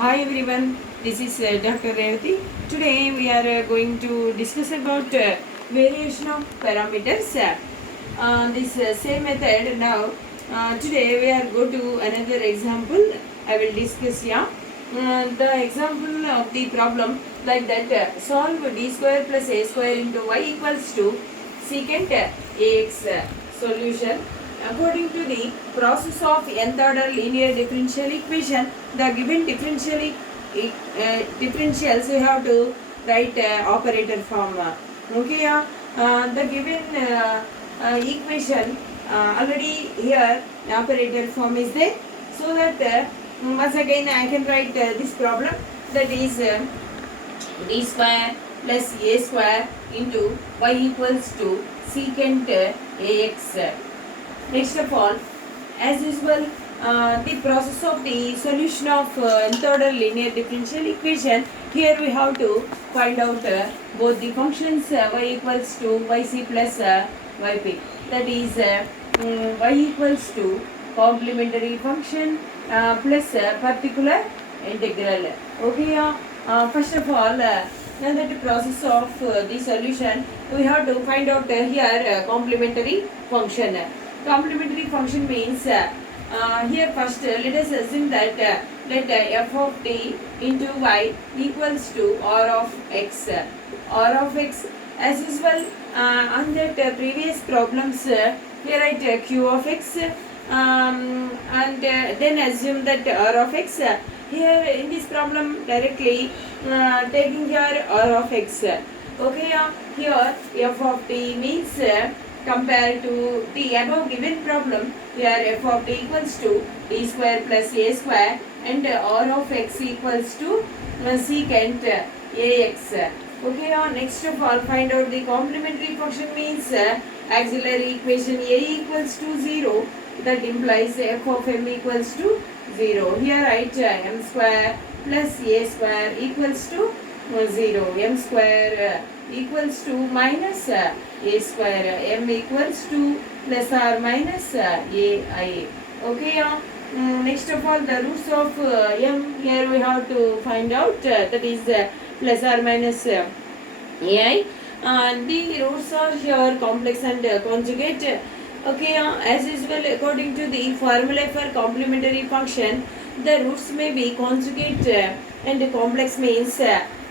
Hi everyone, this is Dr. Revati. Today we are going to discuss about variation of parameters. This same method now. Today we are go to another example. I will discuss the example of the problem like that. Solve d square plus a square into y equals to secant ax. Solution. According to the process of nth order linear differential equation, the given differentials you have to write operator form. Okay, the given equation already here operator form is there, so that once again I can write this problem, that is d square plus a square into y equals to secant ax. Next of all, as usual, the process of the solution of nth order linear differential equation. Here we have to find out both the functions y equals to yc plus yp. That is y equals to complementary function plus particular integral. Okay. First of all, now that the process of the solution, we have to find out here complementary function. Complementary function means here first let us assume that let f of t into y equals to r of x. R of x, as usual on that previous problems, here write q of x and then assume that r of x. Here in this problem directly taking here r of x. Okay, here f of t means compared to the above given problem, where f of t equals to d square plus a square and r of x equals to secant ax. Okay, next of all find out the complementary function means auxiliary equation a equals to 0, that implies f of m equals to 0. Here write m square plus a square equals to 0. M square equals to minus a square. M equals to plus or minus ai. Okay. Next of all, the roots of m, here we have to find out, that is plus or minus ai. The roots are here complex and conjugate. Okay, as usual, according to the formula for complementary function, the roots may be conjugate and complex means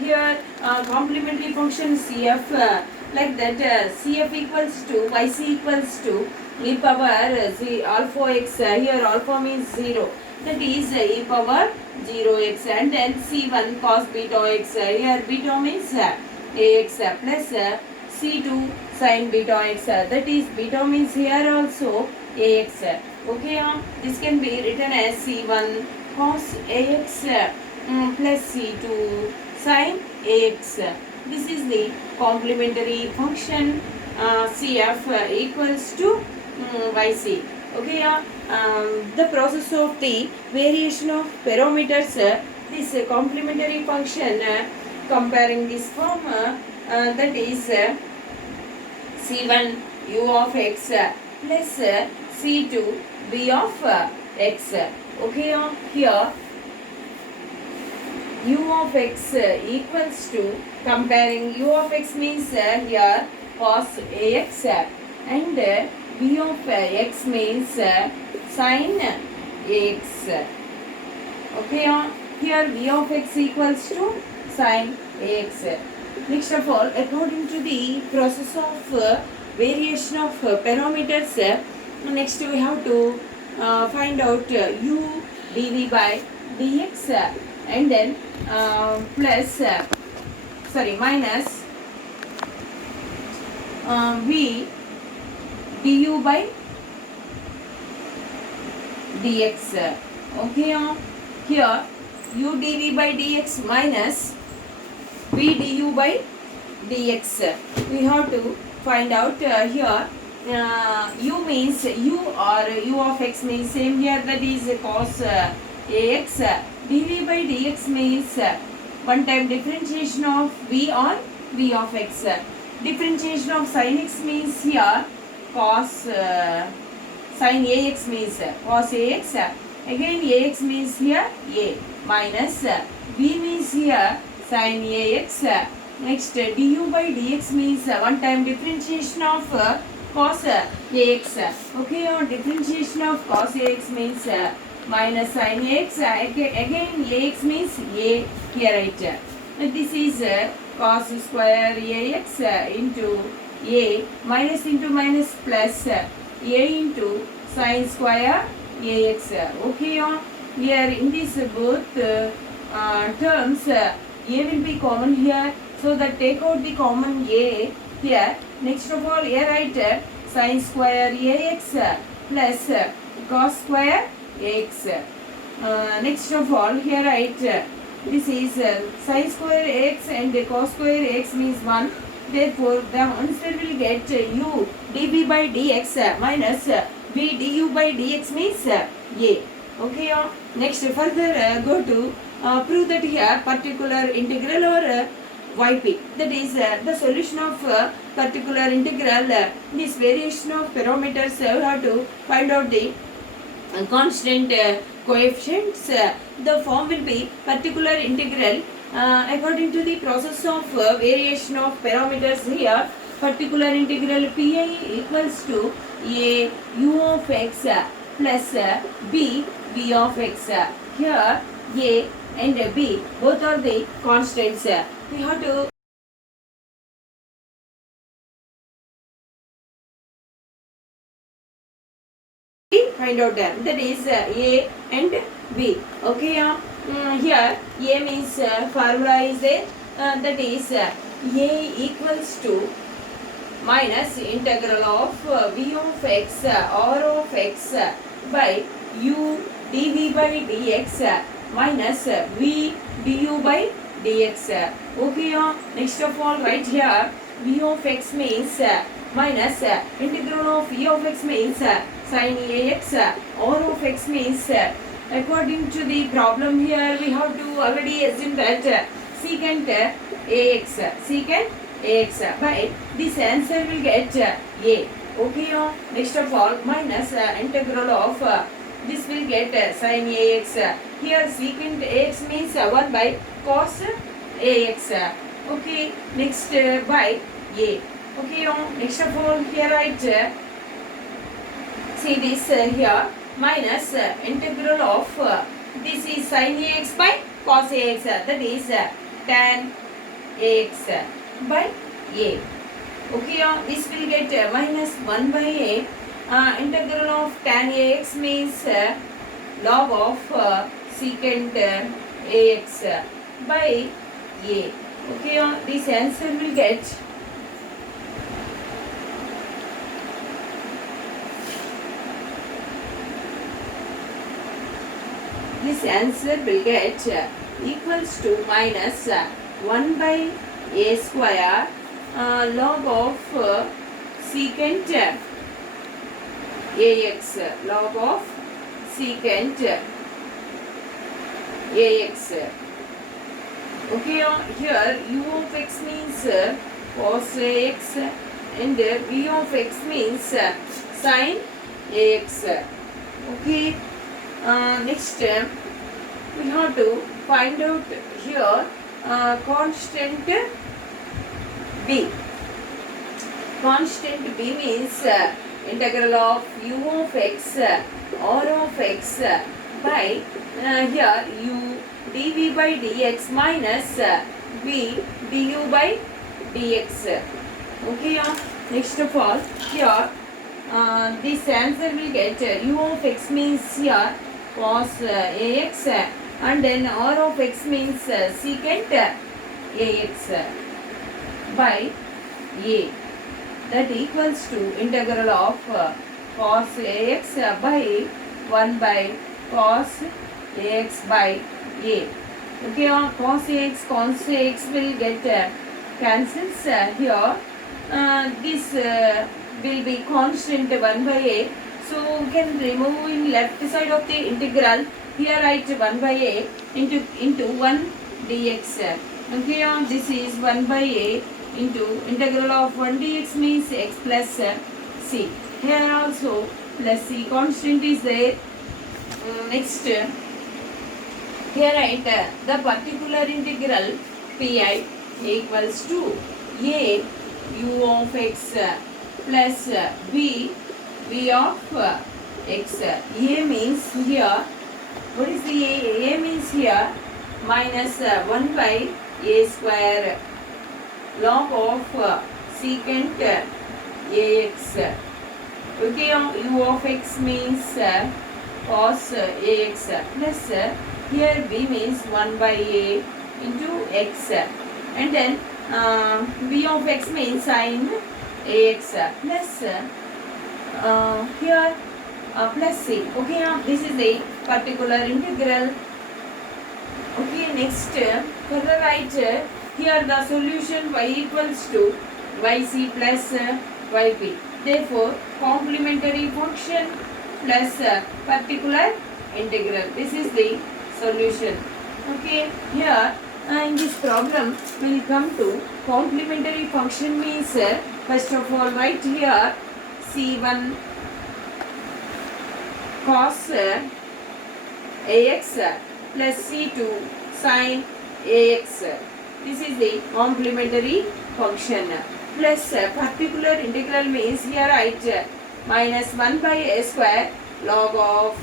here complementary function cf like that cf equals to yc equals to e power alpha x. Here alpha means 0, that is e power 0x, and then c1 cos beta x. Here beta means ax plus c2 sin beta x, that is beta means here also ax. Okay, this can be written as c1 cos ax plus c2 sin ax. This is the complementary function cf equals to yc. Okay, the process of the variation of parameters, this complementary function comparing this form, that is c1 u of x plus c2 v of x. Okay, here u of x equals to, comparing u of x means here cos ax and v of x means sin ax. Okay, here v of x equals to sin ax. Next of all, according to the process of variation of parameters, next we have to find out u dv by dx and then plus minus v du by dx. Okay, here u dv by dx minus v du by dx. We have to find out here u means u or u of x means same here, that is cos ax. dv by dx means one time differentiation of v on v of x. Differentiation of sin x means here cos sin ax means cos ax again ax means here a minus b means here sin ax. Next du by dx means one time differentiation of cos ax. Okay, differentiation of cos ax means minus sin ax. Again ax means a here, right? This is cos square ax into a minus into minus plus a into sin square ax. Okay, here in this both terms a will be common here, so that take out the common a here. Next of all here write sin square ax plus cos square ax. Next of all here write this is sin square ax and cos square ax means 1. Therefore the answer will get u dv by dx minus v du by dx means a. Okay, next further go to prove that here particular integral or yp, that is the solution of particular integral. This variation of parameters we have to find out the constant coefficients. The form will be particular integral according to the process of variation of parameters. Here particular integral pi equals to a u of x plus b v of x. Here a and b both are the constants. We have to find out them, that is a and b. Okay, here a means formula is there, that is a equals to minus integral of v of x r of x by u dv by dx minus v du by dx. Okay, next of all right here v of x means minus integral of e of x means sin ax, r of x means according to the problem here we have to already assume that secant ax by this answer will get a. Okay, next of all minus integral of this will get sin ax. Here secant ax means 1 by cos ax. Okay, next by a. Okay, next of all here write see this here minus integral of this is sin ax by cos ax, that is tan ax by a. Okay, this will get minus 1 by a. Integral of tan ax means log of secant ax by a. Okay, this answer will get equals to minus 1 by a square log of secant ax, log of secant ax. Okay, here u of x means cos ax and v of x means sin ax. Okay, next we have to find out here constant b. Constant b means integral of u of x r of x by here u dv by dx minus v du by dx. Okay, next of all here this answer will get u of x means here cos ax and then r of x means secant ax by a, that equals to integral of cos ax by 1 by cos ax by a. Okay, cos ax will get cancels here. This will be constant 1 by a. So we can remove in left side of the integral. Here write 1 by a into 1 dx. Okay, this is 1 by a into integral of 1 dx means x plus c. Here also plus c constant is there. Next, here write the particular integral pi equals to a u of x plus b v of x. A means here, what is the a? A means here minus 1 by a square log of secant ax. Okay, u of x means cos ax plus here b means 1 by a into x, and then b of x means sin ax plus here plus c. Okay, this is a particular integral. Okay, next further write here the solution y equals to yc plus yp. Therefore, complementary function plus particular integral. This is the solution. Okay, here in this problem we will come to complementary function means first of all write here c1 cos ax plus c2 sin ax. This is the complementary function. Plus particular integral means here write minus 1 by a square log of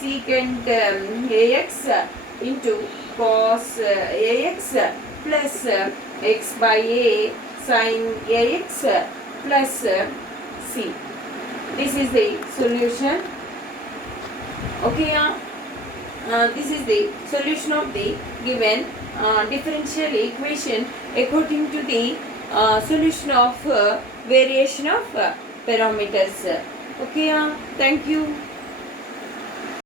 secant ax into cos ax plus x by a sin ax plus c. This is the solution. Okay, this is the solution of the given differential equation according to the solution of variation of parameters. Okay, thank you.